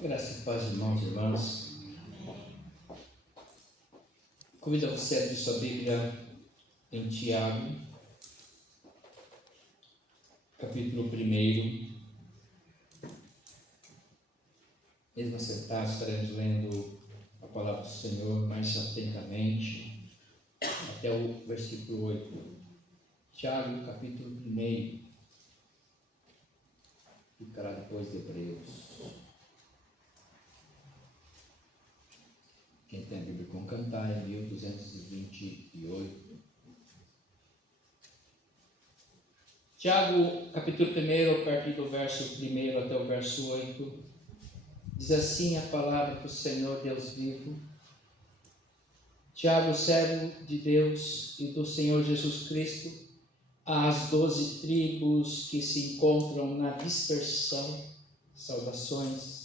Graça e paz, irmãos e irmãs. Convido você a abrir sua Bíblia em Tiago, capítulo 1. Mesmo assentados, estaremos lendo a palavra do Senhor mais atentamente, até o versículo 8. Tiago, capítulo 1, ficará depois de Hebreus. Quem tem a Bíblia com cantar é 1228. Tiago, capítulo 1, a partir do verso 1 até o verso 8, diz assim a palavra do Senhor Deus vivo. Tiago, servo de Deus e do Senhor Jesus Cristo, às 12 tribos que se encontram na dispersão, saudações.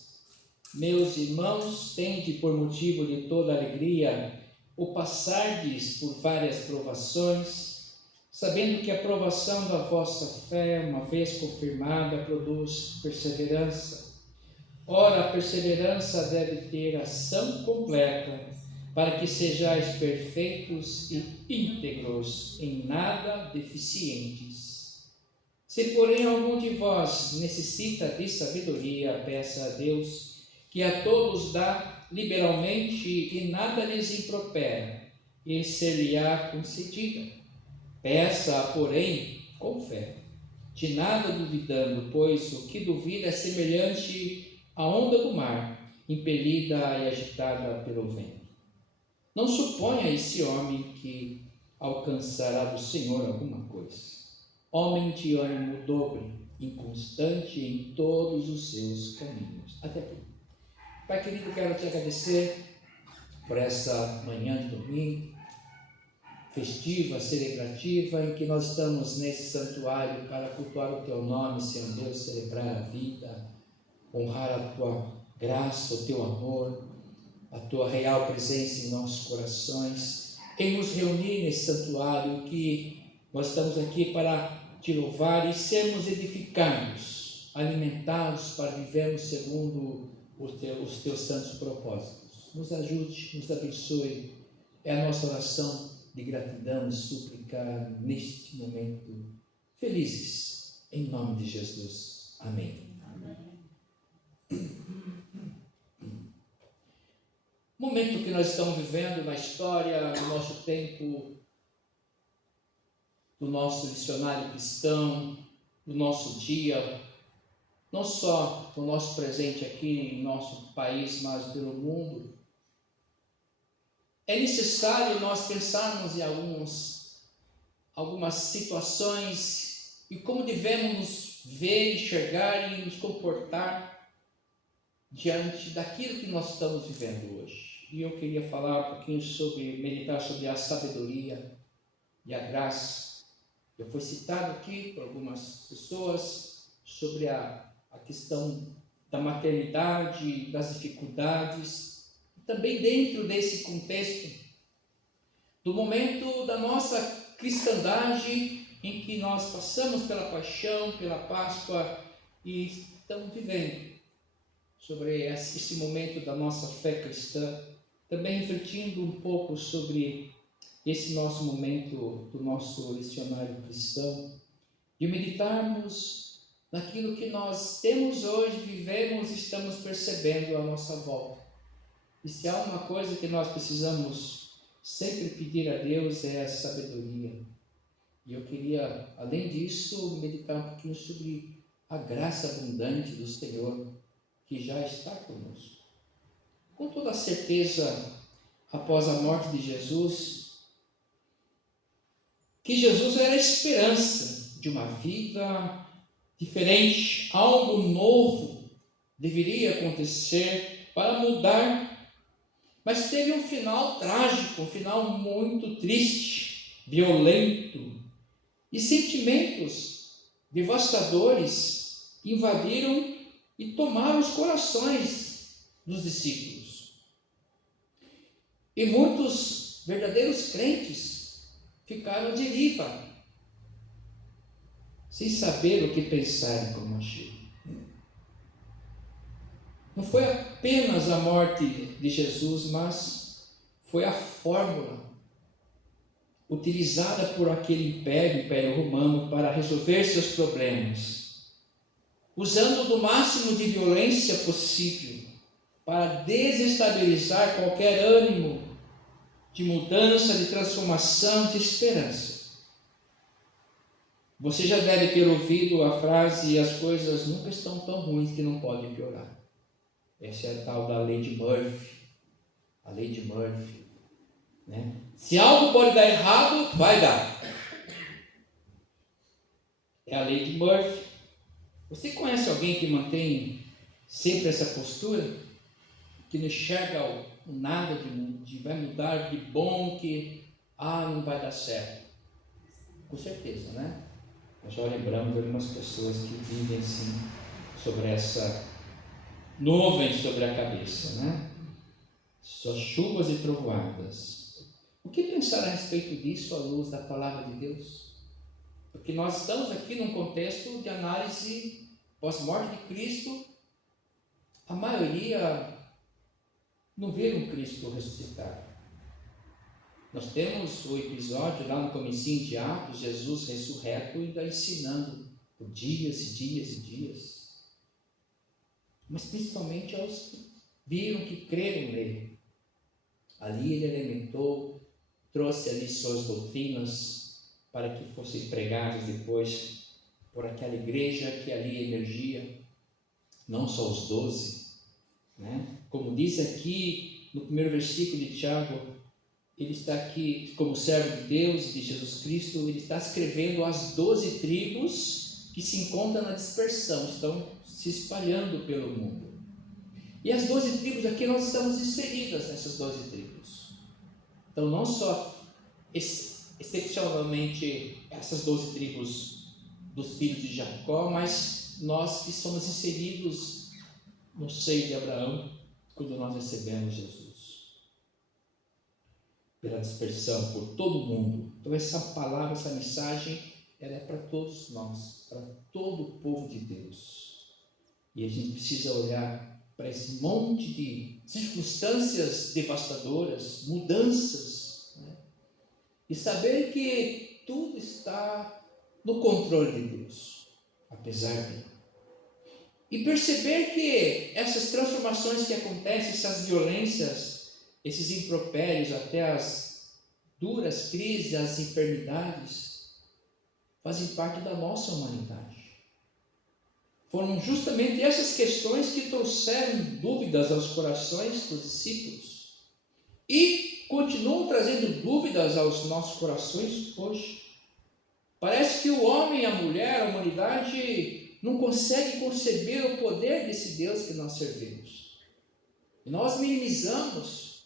Meus irmãos, tende por motivo de toda alegria o passardes por várias provações, sabendo que a provação da vossa fé, uma vez confirmada, produz perseverança. Ora, a perseverança deve ter ação completa, para que sejais perfeitos e íntegros, em nada deficientes. Se, porém, algum de vós necessita de sabedoria, peça a Deus, que a todos dá liberalmente e nada lhes impropera, e ser-lhe-á concedida. Peça-a, porém, com fé, de nada duvidando, pois o que duvida é semelhante à onda do mar, impelida e agitada pelo vento. Não suponha esse homem que alcançará do Senhor alguma coisa. Homem de ânimo dobre, inconstante em todos os seus caminhos. Até aqui. Pai querido, quero te agradecer por essa manhã de domingo, festiva, celebrativa, em que nós estamos nesse santuário para cultuar o teu nome, Senhor Deus, celebrar a vida, honrar a tua graça, o teu amor, a tua real presença em nossos corações, em nos reunir nesse santuário, que nós estamos aqui para te louvar e sermos edificados, alimentados para vivermos segundo os teus santos propósitos. Nos ajude, nos abençoe. É a nossa oração de gratidão e súplica neste momento. Felizes, em nome de Jesus. Amém. Momento que nós estamos vivendo na história, no nosso tempo, do nosso dicionário cristão, do nosso dia, não só no nosso presente aqui em nosso país, mas pelo mundo. É necessário nós pensarmos em algumas situações e como devemos nos ver, enxergar e nos comportar diante daquilo que nós estamos vivendo hoje. E eu queria falar um pouquinho meditar sobre a sabedoria e a graça. Eu fui citado aqui por algumas pessoas sobre a questão da maternidade, das dificuldades, também dentro desse contexto, do momento da nossa cristandade, em que nós passamos pela paixão, pela Páscoa e estamos vivendo sobre esse momento da nossa fé cristã, também refletindo um pouco sobre esse nosso momento do nosso lecionário cristão, de meditarmos naquilo que nós temos hoje, vivemos e estamos percebendo à nossa volta. E se há uma coisa que nós precisamos sempre pedir a Deus é a sabedoria. E eu queria, além disso, meditar um pouquinho sobre a graça abundante do Senhor, que já está conosco. Com toda certeza, após a morte de Jesus, que Jesus era a esperança de uma vida diferente, algo novo deveria acontecer para mudar, mas teve um final trágico, um final muito triste, violento, e sentimentos devastadores invadiram e tomaram os corações dos discípulos. E muitos verdadeiros crentes ficaram à deriva, sem saber o que pensar em como agir. Não foi apenas a morte de Jesus, mas foi a fórmula utilizada por aquele Império Romano, para resolver seus problemas, usando do máximo de violência possível para desestabilizar qualquer ânimo de mudança, de transformação, de esperança. Você já deve ter ouvido a frase: as coisas nunca estão tão ruins que não podem piorar. Essa é a tal da lei de Murphy. A lei de Murphy. Né? Se algo pode dar errado, vai dar. É a lei de Murphy. Você conhece alguém que mantém sempre essa postura? Que não enxerga o nada de vai mudar de bom, que não vai dar certo. Com certeza, né? Nós já lembramos de algumas pessoas que vivem assim, sobre essa nuvem sobre a cabeça, né? Só chuvas e trovoadas. O que pensar a respeito disso à luz da palavra de Deus? Porque nós estamos aqui num contexto de análise pós-morte de Cristo. A maioria não vê um Cristo ressuscitado. Nós temos o episódio lá no comecinho de Atos, Jesus ressurreto e ainda ensinando por dias e dias e dias. Mas principalmente aos que viram, que creram nele. Ali ele alimentou, trouxe ali suas doutrinas para que fossem pregadas depois por aquela igreja que ali emergia, não só os 12, né? Como diz aqui no primeiro versículo de Tiago, ele está aqui como servo de Deus e de Jesus Cristo, ele está escrevendo às 12 tribos que se encontram na dispersão, estão se espalhando pelo mundo. E as 12 tribos aqui, nós estamos inseridas nessas 12 tribos. Então, não só excepcionalmente essas 12 tribos dos filhos de Jacó, mas nós que somos inseridos no seio de Abraão, quando nós recebemos Jesus. Pela dispersão por todo o mundo. Então essa palavra, essa mensagem, ela é para todos nós, para todo o povo de Deus. E a gente precisa olhar para esse monte de circunstâncias devastadoras, mudanças, né? E saber que tudo está no controle de Deus, apesar dele. E perceber que essas transformações que acontecem, essas violências, esses impropérios, até as duras crises, as enfermidades, fazem parte da nossa humanidade. Foram justamente essas questões que trouxeram dúvidas aos corações dos discípulos e continuam trazendo dúvidas aos nossos corações hoje. Parece que o homem, a mulher, a humanidade não consegue conceber o poder desse Deus que nós servimos. E nós minimizamos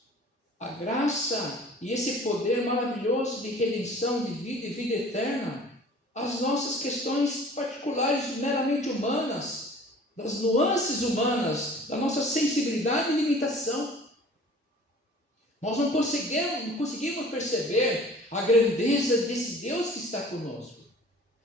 a graça e esse poder maravilhoso de redenção, de vida e vida eterna, as nossas questões particulares, meramente humanas, das nuances humanas, da nossa sensibilidade e limitação. Nós não conseguimos perceber a grandeza desse Deus que está conosco.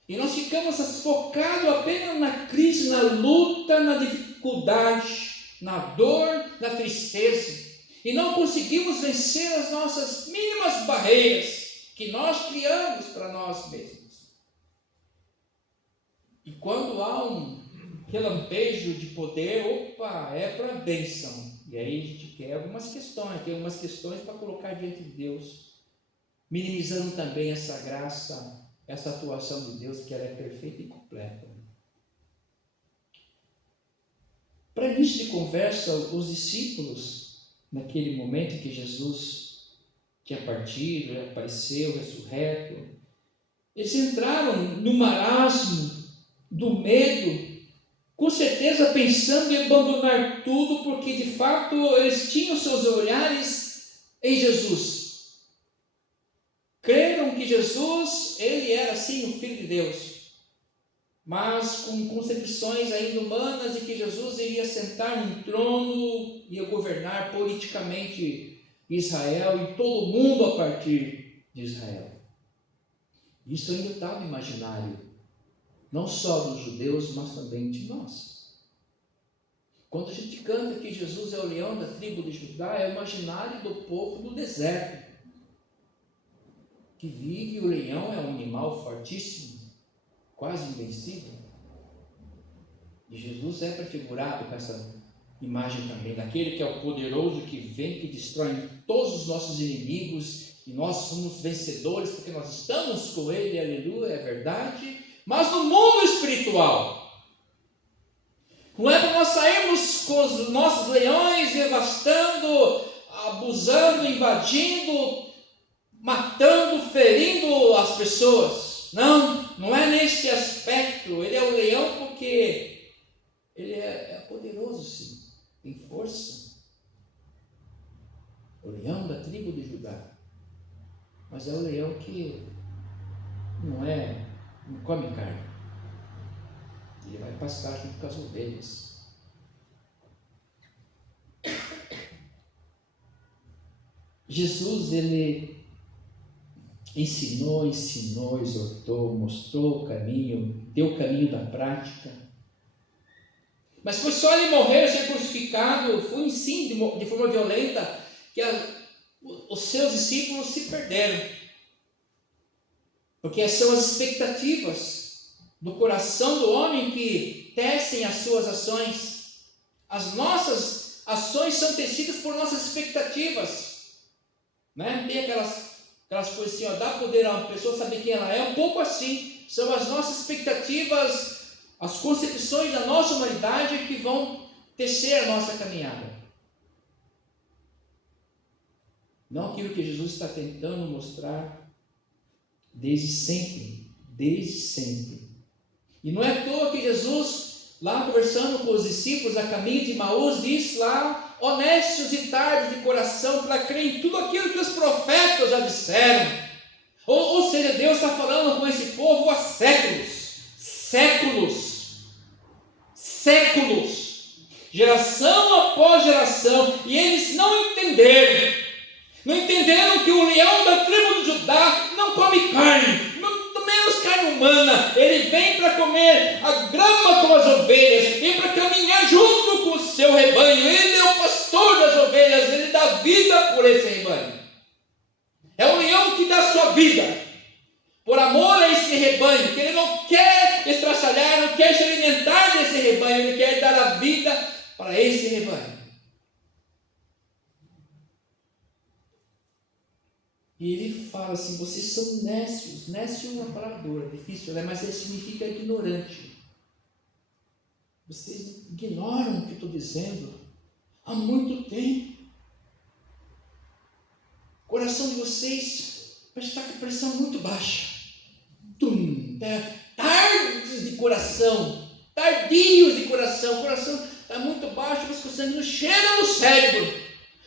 E nós ficamos focados apenas na crise, na luta, na dificuldade, na dor, na tristeza. E não conseguimos vencer as nossas mínimas barreiras que nós criamos para nós mesmos. E quando há um relampejo de poder, é para bênção. E aí a gente quer tem algumas questões para colocar diante de Deus, minimizando também essa graça, essa atuação de Deus, que ela é perfeita e completa. Para início de conversa, os discípulos, naquele momento que Jesus tinha partido, apareceu, ressurreto, eles entraram no marasmo do medo, com certeza pensando em abandonar tudo, porque de fato eles tinham seus olhares em Jesus. Creram que Jesus, ele era sim o Filho de Deus, mas com concepções ainda humanas, e que Jesus iria sentar num trono, ia governar politicamente Israel e todo mundo a partir de Israel. Isso ainda está no imaginário, não só dos judeus, mas também de nós. Quando a gente canta que Jesus é o leão da tribo de Judá, é o imaginário do povo do deserto, que vive. O leão é um animal fortíssimo, quase invencível. E Jesus é prefigurado com essa imagem também, daquele que é o poderoso, que vem, que destrói todos os nossos inimigos, e nós somos vencedores, porque nós estamos com Ele, aleluia, é verdade. Mas no mundo espiritual, não é para nós sairmos com os nossos leões devastando, abusando, invadindo, matando, ferindo as pessoas. Não é nesse aspecto. Ele é o leão porque ele é poderoso, sim, tem força. O leão da tribo de Judá. Mas é o leão que não come carne. Ele vai pastar junto com as ovelhas. Jesus, ele ensinou, exortou, mostrou o caminho, deu o caminho da prática. Mas foi só ele morrer, ser crucificado, foi sim de forma violenta, que os seus discípulos se perderam. Porque são as expectativas do coração do homem que tecem as suas ações. As nossas ações são tecidas por nossas expectativas. Né? Tem aquelas coisas assim, dá poder a uma pessoa saber quem ela é, um pouco assim. São as nossas expectativas, as concepções da nossa humanidade que vão tecer a nossa caminhada. Não aquilo que Jesus está tentando mostrar desde sempre. E não é à toa que Jesus, lá conversando com os discípulos a caminho de Emaús, diz lá: honestos e tardos de coração, para crer em tudo aquilo que os profetas já disseram. Ou seja, Deus está falando com esse povo há séculos, geração após geração, e eles não entenderam que o leão da tribo de Judá não come carne, menos carne humana. Ele vem para comer a grama com as ovelhas, vem para caminhar junto com o seu rebanho. Ele é o pastor das ovelhas, ele dá vida por esse rebanho. É o leão que dá sua vida por amor a esse rebanho, que ele não quer estraçalhar, não quer se alimentar desse rebanho, ele quer dar a vida para esse rebanho. E ele fala assim: vocês são nécios. Nécio é uma palavra dura, difícil, né? Mas ele significa ignorante. Vocês ignoram o que eu estou dizendo há muito tempo. O coração de vocês parece estar com a pressão muito baixa. Tardios de coração. O coração está muito baixo, mas o sangue não chega no cérebro.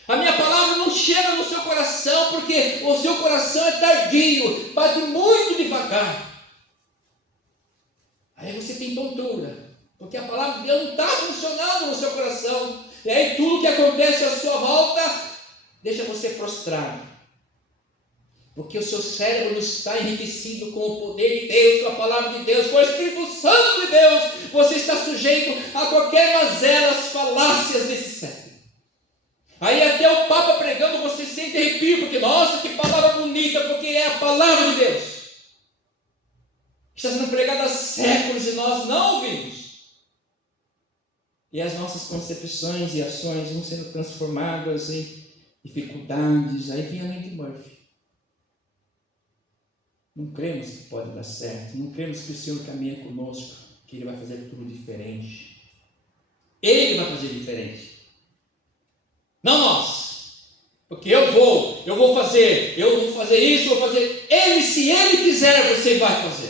A minha palavra não chega no seu coração, porque o seu coração é tardio, bate muito devagar. Aí você tem tontura, porque a palavra de Deus não está funcionando no seu coração. E aí tudo que acontece à sua volta deixa você prostrado, porque o seu cérebro não está enriquecido com o poder de Deus, com a palavra de Deus, com o Espírito Santo de Deus. Você está sujeito a qualquer mazela, as falácias desse século. Aí até o Papa pregando você sente arrepio, porque nossa, que palavra bonita, porque é a palavra de Deus. Está sendo pregada há séculos e nós não ouvimos. E as nossas concepções e ações vão sendo transformadas em dificuldades. Aí vem a lei de Murphy. Não cremos que pode dar certo, não cremos que o Senhor caminha conosco, que Ele vai fazer tudo diferente. Ele vai fazer diferente. Não nós, porque eu vou fazer isso, vou fazer. Se Ele quiser, você vai fazer.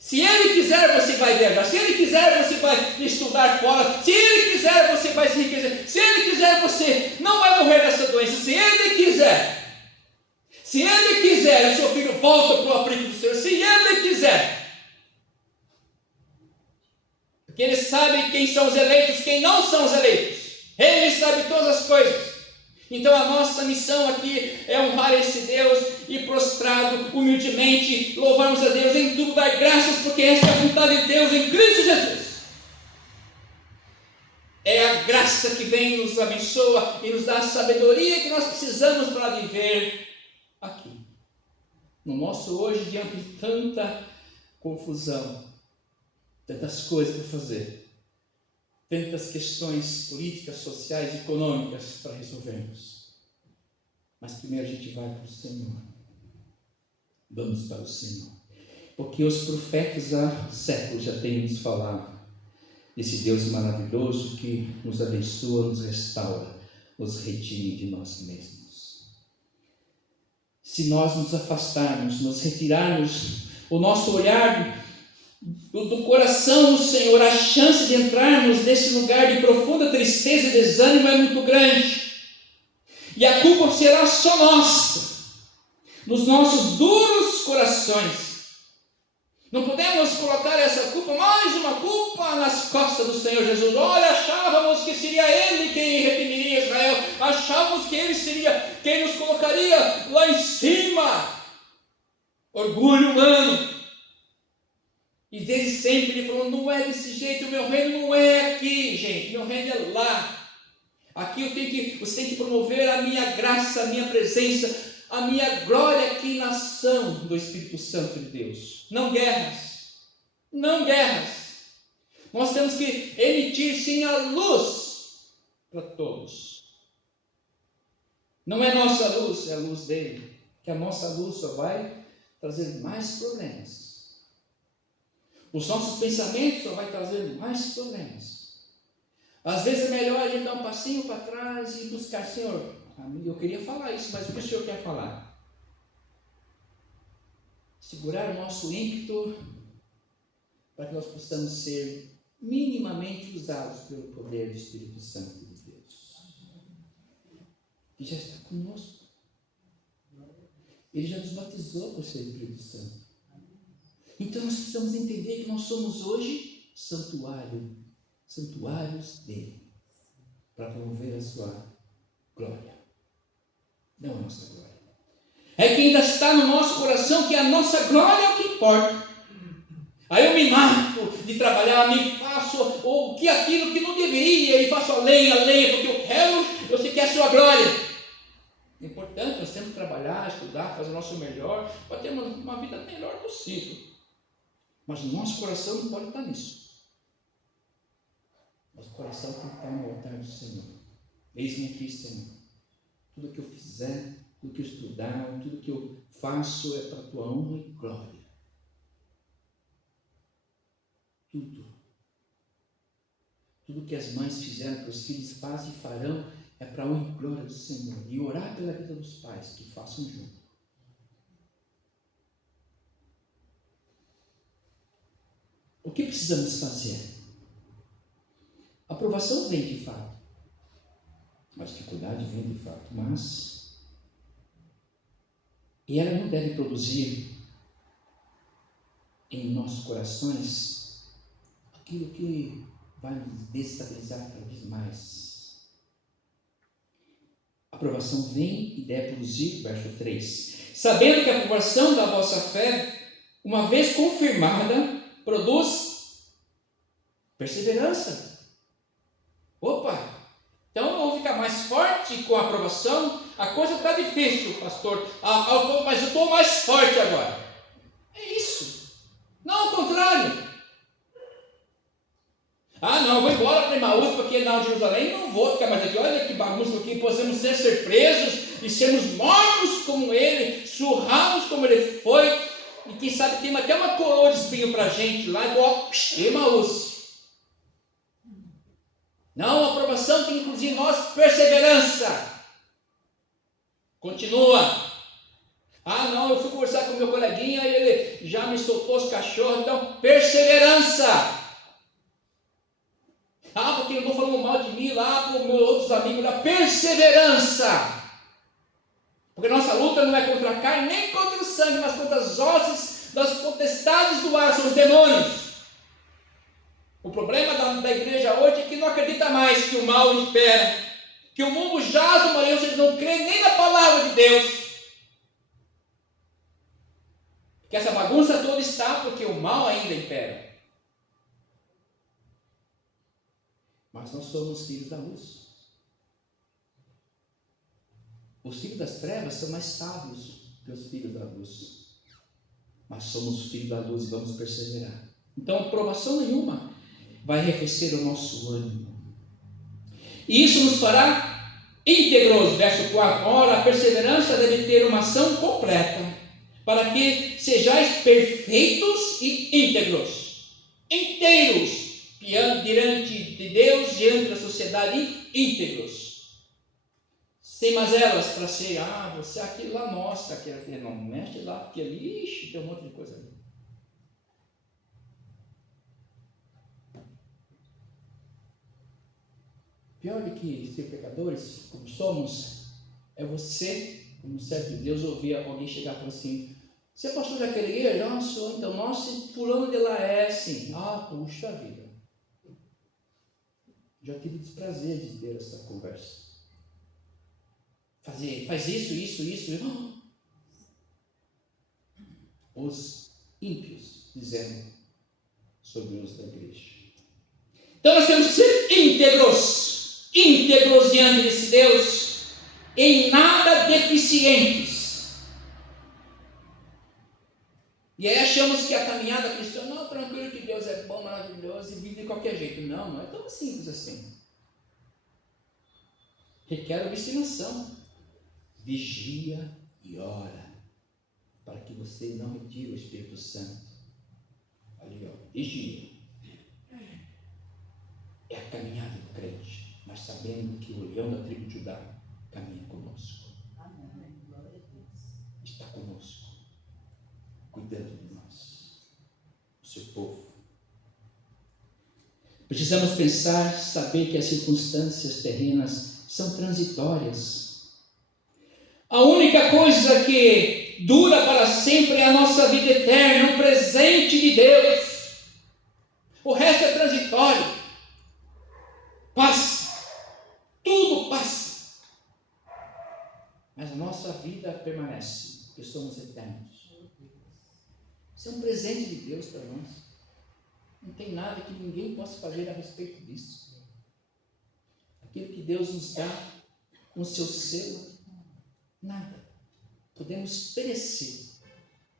Se Ele quiser, você vai viajar. Se Ele quiser, você vai estudar fora. Se Ele quiser, você vai se enriquecer. Se Ele quiser, você não vai morrer dessa doença. Se Ele quiser, o seu filho volta para o abrigo do Senhor. Se Ele quiser. Porque Ele sabe quem são os eleitos, quem não são os eleitos. Ele sabe todas as coisas. Então a nossa missão aqui é honrar esse Deus e prostrado, humildemente, louvarmos a Deus em tudo, dar graças, porque essa é a vontade de Deus em Cristo Jesus. É a graça que vem, nos abençoa e nos dá a sabedoria que nós precisamos para viver aqui. No nosso hoje, diante de tanta confusão, tantas coisas para fazer, tantas questões políticas, sociais, econômicas para resolvermos. Mas primeiro a gente vai para o Senhor. Vamos para o Senhor. Porque os profetas há séculos já têm nos falado desse Deus maravilhoso que nos abençoa, nos restaura, nos redime de nós mesmos. Se nós nos afastarmos, nos retirarmos o nosso olhar do coração do Senhor, a chance de entrarmos nesse lugar de profunda tristeza e desânimo é muito grande. E a culpa será só nossa, nos nossos duros corações. Não podemos colocar essa culpa, mais uma culpa, nas costas do Senhor Jesus. Olha, achávamos que seria Ele quem redimiria Israel, achávamos que Ele seria quem nos colocaria lá em cima. Orgulho humano. E desde sempre Ele falou, não é desse jeito, o meu reino não é aqui, gente, meu reino é lá. Aqui você tem que promover a minha graça, a minha presença, a minha glória aqui na ação do Espírito Santo de Deus. Não guerras. Não guerras. Nós temos que emitir sim a luz para todos. Não é nossa luz, é a luz dele. Que a nossa luz só vai trazer mais problemas. Os nossos pensamentos só vai trazer mais problemas. Às vezes é melhor a gente dar um passinho para trás e buscar, Senhor, eu queria falar isso, mas o que o Senhor quer falar? Segurar o nosso ímpeto para que nós possamos ser minimamente usados pelo poder do Espírito Santo de Deus, que já está conosco. Ele já nos batizou com o seu Espírito Santo. Então nós precisamos entender que nós somos hoje santuários dele, para promover a sua glória, não a nossa glória. É que ainda está no nosso coração que a nossa glória é o que importa. Aí eu me mato de trabalhar, me faço aquilo que não deveria, e faço a lenha, porque você quer a sua glória. É importante, nós temos que trabalhar, estudar, fazer o nosso melhor, para ter uma vida melhor possível. Mas o nosso coração não pode estar nisso. Nosso coração tem que estar no altar do Senhor. Eis-me aqui, Senhor. Tudo que eu fizer, tudo que eu estudar, tudo que eu faço é para a tua honra e glória. Tudo que as mães fizeram para os filhos, fazem e farão, é para a honra e glória do Senhor. E orar pela vida dos pais, que façam junto. O que precisamos fazer? A aprovação vem de fato. A dificuldade vem de fato. E ela não deve produzir em nossos corações aquilo que vai nos destabilizar cada vez mais. A aprovação vem e deve produzir, verso 3. Sabendo que a aprovação da vossa fé, uma vez confirmada, produz perseverança. Opa! Então eu vou ficar mais forte com a aprovação. A coisa está difícil, pastor, mas eu estou mais forte agora. É isso. Não, ao contrário. Não, eu vou embora para Emaús, porque na Jerusalém não vou ficar mais aqui. Olha que bagunça aqui, podemos ser presos e sermos mortos como ele, surrados como ele foi, e quem sabe tem até uma coroa de espinho para a gente lá, igual Emaús. Não, a aprovação tem que incluir em nós perseverança. Continua. Não, eu fui conversar com meu coleguinha e ele já me soltou os cachorros. Então, perseverança. Porque eu estou falando mal de mim lá para os meus outros amigos lá. Perseverança. Porque nossa luta não é contra a carne, nem contra o sangue, mas contra as hostes das potestades do ar, são os demônios. O problema da igreja hoje é que não acredita mais que o mal impera, que o mundo jaz no maligno, vocês não creem nem na palavra de Deus. Que essa bagunça toda está porque o mal ainda impera. Mas mas nós somos filhos da luz. Os filhos das trevas são mais sábios que os filhos da luz, mas somos filhos da luz e vamos perseverar. Então, provação nenhuma vai arrefecer o nosso ânimo, e isso nos fará íntegros. Verso 4: ora, a perseverança deve ter uma ação completa, para que sejais perfeitos e íntegros, inteiros, diante de Deus, diante da sociedade, íntegros, sem mazelas para ser, você aquilo lá mostra, aquele não mexe lá, porque ali, ixi, tem um monte de coisa ali. Pior do que ser pecadores, como somos, é você, como servo de Deus, ouvir alguém chegar e falar assim: você é pastor daquela igreja? Não, sou. Então, nossa, fulano de lá é assim. Puxa vida. Já tive o desprazer de ter essa conversa. Faz isso. Os ímpios dizendo sobre os da igreja. Então nós temos que ser íntegros diante desse Deus, em nada deficientes. E aí achamos que a caminhada cristã, não, tranquilo que Deus é bom, maravilhoso e vive de qualquer jeito. Não é tão simples assim. Requer obstinação, vigia e ora, para que você não retire o Espírito Santo. Ali, vigia. É a caminhada do crente, mas sabendo que o leão da tribo de Judá caminha conosco. Está conosco, cuidando de nós, o seu povo. Precisamos pensar, saber que as circunstâncias terrenas são transitórias. A única coisa que dura para sempre é a nossa vida eterna, o presente de Deus. O resto é transitório. Passa, tudo passa, mas a nossa vida permanece, porque somos eternos. Isso é um presente de Deus para nós. Não tem nada que ninguém possa fazer a respeito disso. Aquilo que Deus nos dá com o seu selo, nada. Podemos perecer.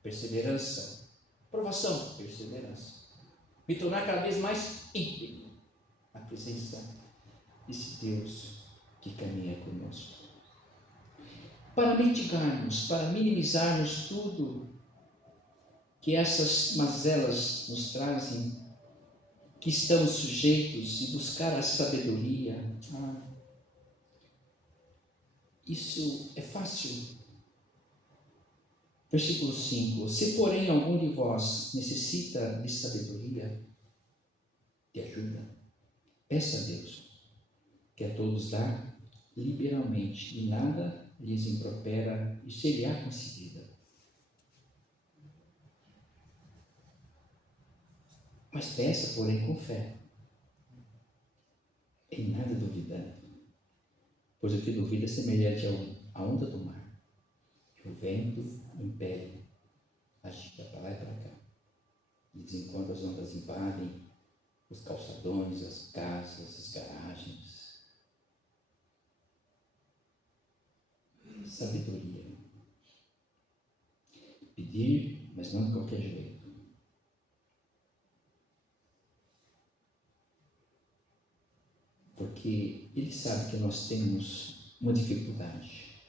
Perseverança, provação, perseverança. Me tornar cada vez mais íntegro na presença desse Deus que caminha conosco. Para mitigarmos, para minimizarmos tudo que essas mazelas nos trazem, que estamos sujeitos, e buscar a sabedoria, isso é fácil. Versículo 5: se porém algum de vós necessita de sabedoria, de ajuda, peça a Deus, que a todos dá liberalmente, e nada lhes impropera, e ser-lhe-á concedida. Mas peça, porém, com fé, em nada duvidando, pois o que duvida é semelhante à onda do mar, que o vento impele, agita para lá e para cá, e de vez em quando as ondas invadem os calçadões, as casas, as garagens. Sabedoria. Pedir, mas não de qualquer jeito. Porque Ele sabe que nós temos uma dificuldade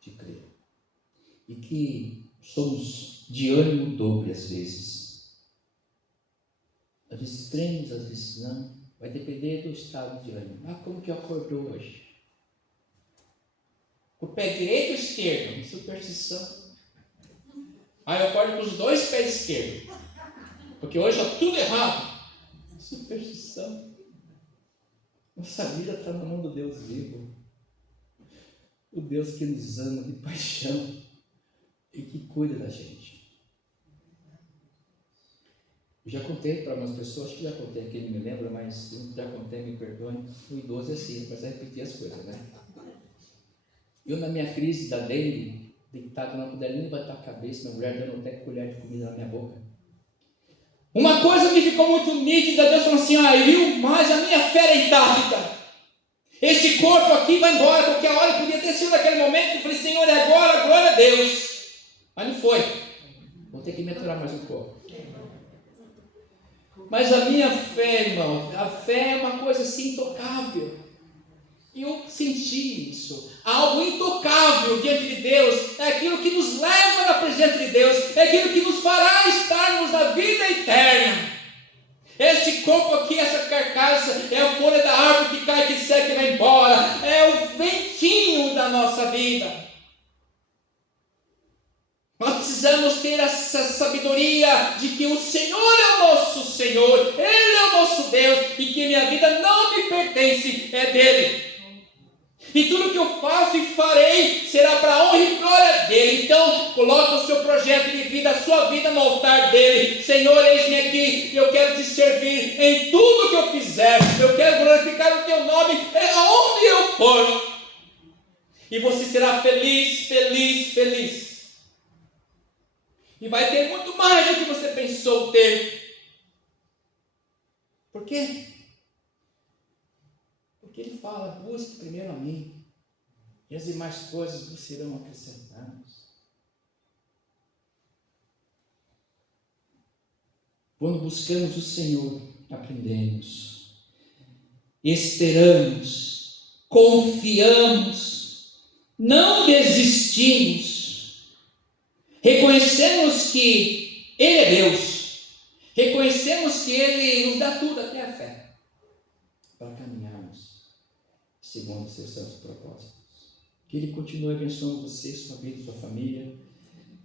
de crer. E que somos de ânimo dobre às vezes. Às vezes cremos, às vezes não. Vai depender do estado de ânimo. Como que acordou hoje? O pé direito ou esquerdo? Superstição. Eu acordo com os dois pés esquerdos, porque hoje está tudo errado. Superstição. Nossa vida está na mão do Deus vivo, o Deus que nos ama de paixão e que cuida da gente. Eu já contei para algumas pessoas, acho que já contei aqui, não me lembro, mas eu já contei, me perdoem. O idoso é assim, mas repetir as coisas, né? Eu, na minha crise da dengue, deitado, não puder nem levantar a cabeça, minha mulher dando até colher de comida na minha boca. Uma coisa me ficou muito nítida, Deus falou assim, Eliu, mas a minha fé era intacta. Esse corpo aqui vai embora, qualquer hora, podia ter sido naquele momento, eu falei, Senhor, é agora, glória a Deus. Mas não foi. Vou ter que me aturar mais um pouco. Mas a minha fé, irmão, a fé é uma coisa assim intocável. E eu senti isso. Algo intocável diante de Deus. É aquilo que nos leva na presença de Deus. É aquilo que nos fará estarmos na vida eterna. Esse corpo aqui, essa carcaça, é a folha da árvore que cai, que seca e vai embora. É o ventinho da nossa vida. Nós precisamos ter essa sabedoria de que o Senhor é o nosso Senhor, Ele é o nosso Deus, e que minha vida não me pertence, é dEle. E tudo que eu faço e farei será para a honra e glória dEle. Então, coloque o seu projeto de vida, a sua vida no altar dEle. Senhor, eis-me aqui, eu quero te servir em tudo que eu fizer. Eu quero glorificar o teu nome aonde eu for. E você será feliz, feliz, feliz. E vai ter muito mais do que você pensou ter. Por quê? Porque ele fala, busque primeiro a mim, e as demais coisas vos serão acrescentadas. Quando buscamos o Senhor, aprendemos, esperamos, confiamos, não desistimos. Reconhecemos que Ele é Deus. Reconhecemos que Ele nos dá tudo, até a fé, para caminharmos segundo os seus santos propósitos. Que Ele continue abençoando você, sua vida, sua família,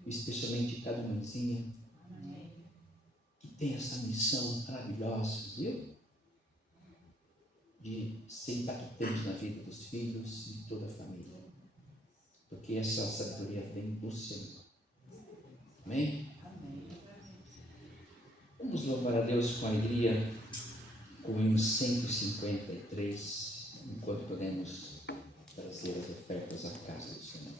especialmente cada mãezinha. Amém. Que tem essa missão maravilhosa, viu? De ser impactante na vida dos filhos e de toda a família. Porque essa sabedoria vem do Senhor. Amém? Amém? Vamos louvar a Deus com alegria, com o hino 153, enquanto podemos trazer as ofertas à casa do Senhor.